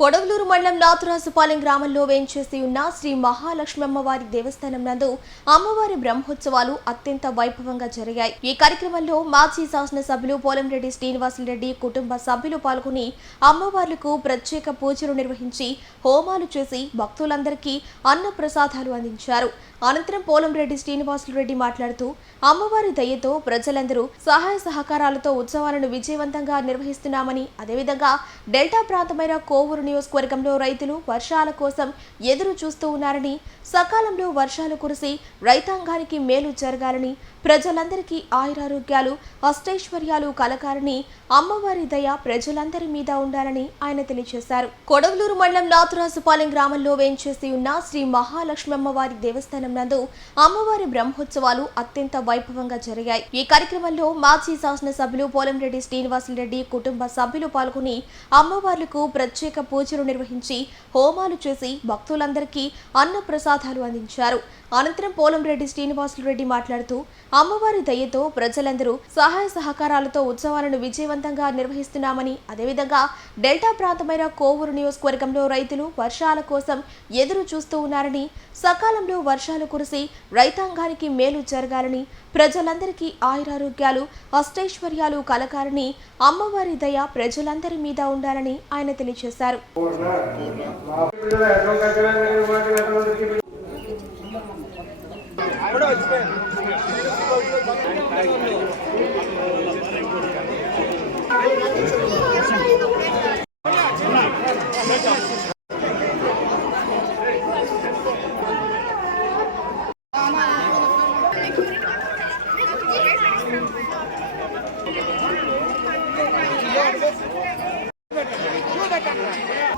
కొడవలూరు మండలం నాతురాజుపాలెం గ్రామంలో వేంచేసి ఉన్న శ్రీ మహాలక్ష్మి అమ్మవారి దేవస్థానం నందు అమ్మవారి బ్రహ్మోత్సవాలు అత్యంత వైభవంగా జరిగాయి. ఈ కార్యక్రమంలో మాజీ శాసనసభ్యులు పోలంరెడ్డి శ్రీనివాసులరెడ్డి కుటుంబ సభ్యులు పాల్గొని అమ్మవార్లకు ప్రత్యేక పూజలు నిర్వహించి హోమాలు చేసి భక్తులందరికీ అన్న ప్రసాదాలు అందించారు. అనంతరం పోలంరెడ్డి శ్రీనివాసులరెడ్డి మాట్లాడుతూ అమ్మవారి దయతో ప్రజలందరూ సహాయ సహకారాలతో ఉత్సవాలను విజయవంతంగా నిర్వహిస్తున్నామని, అదేవిధంగా డెల్టా ప్రాంతమైన కోవూరు నియోజకవర్గంలో రైతులు వర్షాల కోసం ఎదురు చూస్తూ ఉన్నారని, సకాలంలో వర్షాలు కురిసి రైతాంగానికి మేలు జరగాలని, ప్రజలందరికీ ఆయురారోగ్యాలు అష్టైశ్వర్యాలు కలగాలని అమ్మవారి దయ ప్రజలందరి మీద ఉండాలని ఆయన తెలియజేశారు. కొడవలూరు మండలం నాతురాజుపాలెం గ్రామంలో వేంచేసి ఉన్న శ్రీ మహాలక్ష్మి అమ్మవారి దేవస్థానం నందు అమ్మవారి బ్రహ్మోత్సవాలు అత్యంత వైభవంగా జరిగాయి. ఈ కార్యక్రమంలో మాజీ శాసనసభ్యులు పోలంరెడ్డి శ్రీనివాసులరెడ్డి కుటుంబ సభ్యులు పాల్గొని అమ్మవార్లకు ప్రత్యేక పూజలు నిర్వహించి హోమాలు చేసి భక్తులందరికీ అన్న ప్రసాదాలు అందించారు. అనంతరం పోలంరెడ్డి శ్రీనివాసులరెడ్డి మాట్లాడుతూ అమ్మవారి దయతో ప్రజలందరూ సహాయ సహకారాలతో ఉత్సవాలను విజయవంతంగా నిర్వహిస్తున్నామని, అదేవిధంగా డెల్టా ప్రాంతమైన కోవూరు నియోజకవర్గంలో రైతులు వర్షాల కోసం ఎదురు చూస్తూ ఉన్నారని, సకాలంలో వర్షాలు కురిసి రైతాంగానికి మేలు జరగాలని, ప్రజలందరికీ ఆయురారోగ్యాలు అష్టైశ్వర్యాలు కలగాలని అమ్మవారి దయ ప్రజలందరి మీద ఉండాలని ఆయన తెలియజేశారు.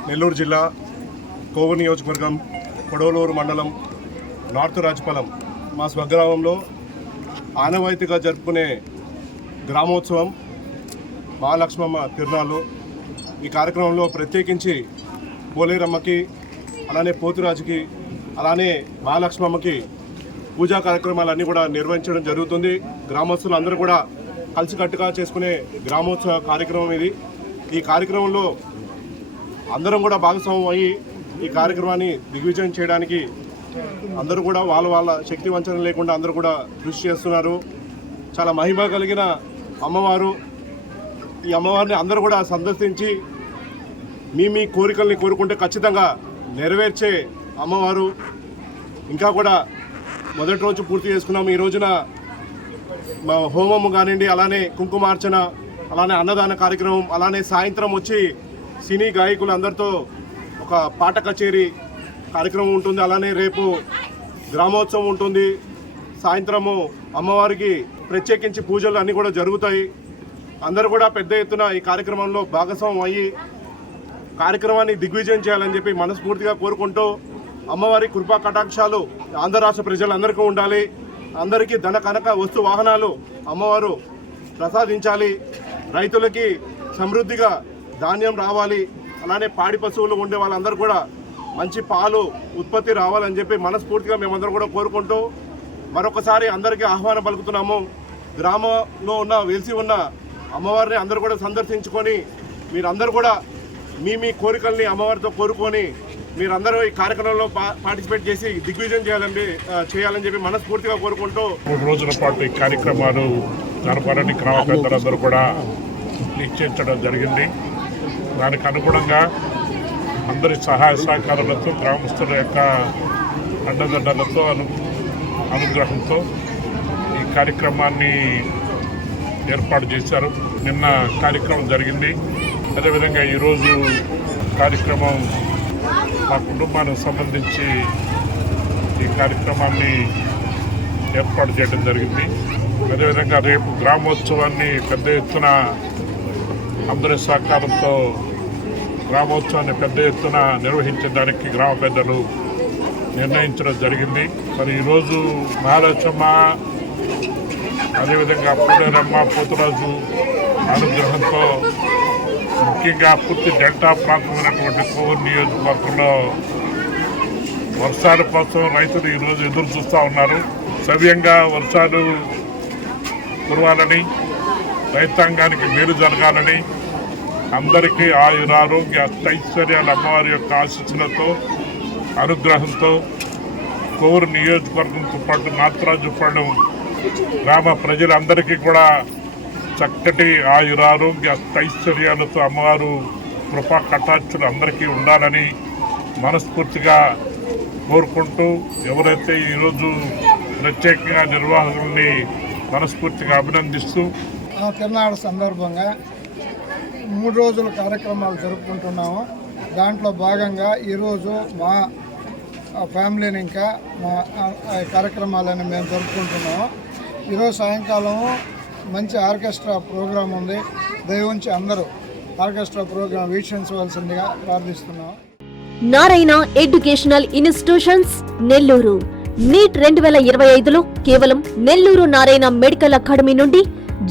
నెల్లూరు జిల్లా కోవూరు నియోజకవర్గం కొడవలూరు మండలం నాతురాజుపాలెం మా స్వగ్రామంలో ఆనవాయితీగా జరుపుకునే గ్రామోత్సవం మహాలక్ష్మమ్మ తిరునాళ్ళు. ఈ కార్యక్రమంలో ప్రత్యేకించి పోలేరమ్మకి, అలానే పోతురాజుకి, అలానే మహాలక్ష్మమ్మకి పూజా కార్యక్రమాలన్నీ కూడా నిర్వహించడం జరుగుతుంది. గ్రామస్తులు అందరూ కూడా కలిసికట్టుగా చేసుకునే గ్రామోత్సవ కార్యక్రమం ఇది. ఈ కార్యక్రమంలో అందరం కూడా భాగస్వామ్యం అయ్యి ఈ కార్యక్రమాన్ని దిగ్విజయం చేయడానికి అందరూ కూడా వాళ్ళ శక్తి వంచన లేకుండా అందరూ కూడా కృషి చేస్తున్నారు. చాలా మహిమ కలిగిన అమ్మవారు. ఈ అమ్మవారిని అందరూ కూడా సందర్శించి మీ కోరికల్ని కోరుకుంటే ఖచ్చితంగా నెరవేర్చే అమ్మవారు. ఇంకా కూడా మొదటి రోజు పూర్తి చేసుకున్నాము. ఈ రోజున హోమము కానివ్వండి, అలానే కుంకుమార్చన, అలానే అన్నదాన కార్యక్రమం, అలానే సాయంత్రం వచ్చి సినీ గాయకులు అందరితో ఒక పాట కచేరీ కార్యక్రమం ఉంటుంది. అలానే రేపు గ్రామోత్సవం ఉంటుంది. సాయంత్రము అమ్మవారికి ప్రత్యేకించి పూజలు అన్నీ కూడా జరుగుతాయి. అందరూ కూడా పెద్ద ఎత్తున ఈ కార్యక్రమంలో భాగస్వామ్యం అయ్యి కార్యక్రమాన్ని దిగ్విజయం చేయాలని చెప్పి మనస్ఫూర్తిగా కోరుకుంటూ, అమ్మవారి కృపా కటాక్షాలు ఆంధ్ర రాష్ట్ర ప్రజలందరికీ ఉండాలి. అందరికీ ధన కనక వస్తు వాహనాలు అమ్మవారు ప్రసాదించాలి. రైతులకి సమృద్ధిగా ధాన్యం రావాలి. అలానే పాడి పశువులు ఉండే వాళ్ళందరూ కూడా మంచి పాలు ఉత్పత్తి రావాలని చెప్పి మనస్ఫూర్తిగా మేమందరం కూడా కోరుకుంటూ మరొకసారి అందరికీ ఆహ్వానం పలుకుతున్నాము. గ్రామంలో వెలిసి ఉన్న అమ్మవారిని అందరూ కూడా సందర్శించుకొని మీరందరూ కూడా మీ కోరికల్ని అమ్మవారితో కోరుకొని మీరందరూ ఈ కార్యక్రమంలో పార్టిసిపేట్ చేసి దిగ్విజయం చేయాలని చెప్పి మనస్ఫూర్తిగా కోరుకుంటూ 3 రోజుల పాటు ఈ కార్యక్రమాలు జరపాలని గ్రామ పెద్దలందరూ కూడా నిశ్చయించడం జరిగింది. దానికి అనుగుణంగా అందరి సహాయ సహకారాలతో, గ్రామస్తుల యొక్క అండదండలతో, అనుగ్రహంతో ఈ కార్యక్రమాన్ని ఏర్పాటు చేశారు. నిన్న కార్యక్రమం జరిగింది. అదేవిధంగా ఈరోజు కార్యక్రమం మా కుటుంబానికి సంబంధించి ఈ కార్యక్రమాన్ని ఏర్పాటు చేయడం జరిగింది. అదేవిధంగా రేపు గ్రామోత్సవాన్ని పెద్ద ఎత్తున అందరి సహకారంతో గ్రామోత్సవాన్ని పెద్ద ఎత్తున నిర్వహించడానికి గ్రామ పెద్దలు నిర్ణయించడం జరిగింది. మరి ఈరోజు మహాలక్ష్మమ్మ, అదేవిధంగా పోలేరమ్మ, పోతురాజు అనుగ్రహంతో ముఖ్యంగా పూర్తి డెల్టా ప్రాంతమైనటువంటి కోవూరు నియోజకవర్గంలో వర్షాల కోసం రైతులు ఈరోజు ఎదురు చూస్తూ ఉన్నారు. సవ్యంగా వర్షాలు కురవాలని, రైతాంగానికి మేలు జరగాలని అందరికీ ఆయురారోగ్య ఐశ్వర్యాల అమ్మవారి యొక్క ఆశీస్సులతో అనుగ్రహంతో కోవూరు నియోజకవర్గంతో పాటు నార్తరాజుపాలెం గ్రామ ప్రజలందరికీ కూడా చక్కటి ఆయురారోగ్య ఐశ్వర్యాలతో అమ్మవారు కృపా కటాక్షులు అందరికీ ఉండాలని మనస్ఫూర్తిగా కోరుకుంటూ ఎవరైతే ఈరోజు ప్రత్యేకంగా నిర్వాహకుల్ని మనస్ఫూర్తిగా అభినందిస్తూ తిరునాళ్ళ సందర్భంగా 3 రోజుల కార్యక్రమాలు జరుపుకుంటున్నాము. దాంట్లో భాగంగా ఈరోజు మా ఫ్యామిలీని ఇంకా మా కార్యక్రమాలను మేము జరుపుకుంటున్నాము. ఈరోజు సాయంకాలం మంచి ఆర్కెస్ట్రా ప్రోగ్రాం ఉంది. దయవుంచి అందరూ ఆర్కెస్ట్రా ప్రోగ్రాం వీక్షించవలసిందిగా ప్రార్థిస్తున్నాము. Narayana educational institutions Nellore NEET 2025లో కేవలం నెల్లూరు నారాయణ మెడికల్ అకాడమీ నుండి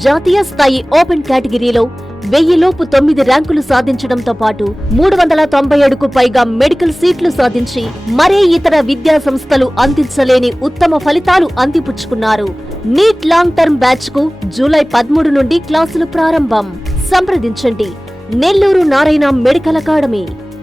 జాతీయ స్థాయి ఓపెన్ కేటగిరీలో 1000 లోపు 9 ర్యాంకులు సాధించడంతో పాటు 397కు పైగా మెడికల్ సీట్లు సాధించి మరే ఇతర విద్యా సంస్థలు అందించలేని ఉత్తమ ఫలితాలు అందిపుచ్చుకున్నారు. నీట్ లాంగ్ టర్మ్ బ్యాచ్ కు జూలై 13 నుండి క్లాసులు ప్రారంభం. సంప్రదించండి నెల్లూరు నారాయణ మెడికల్ అకాడమీ.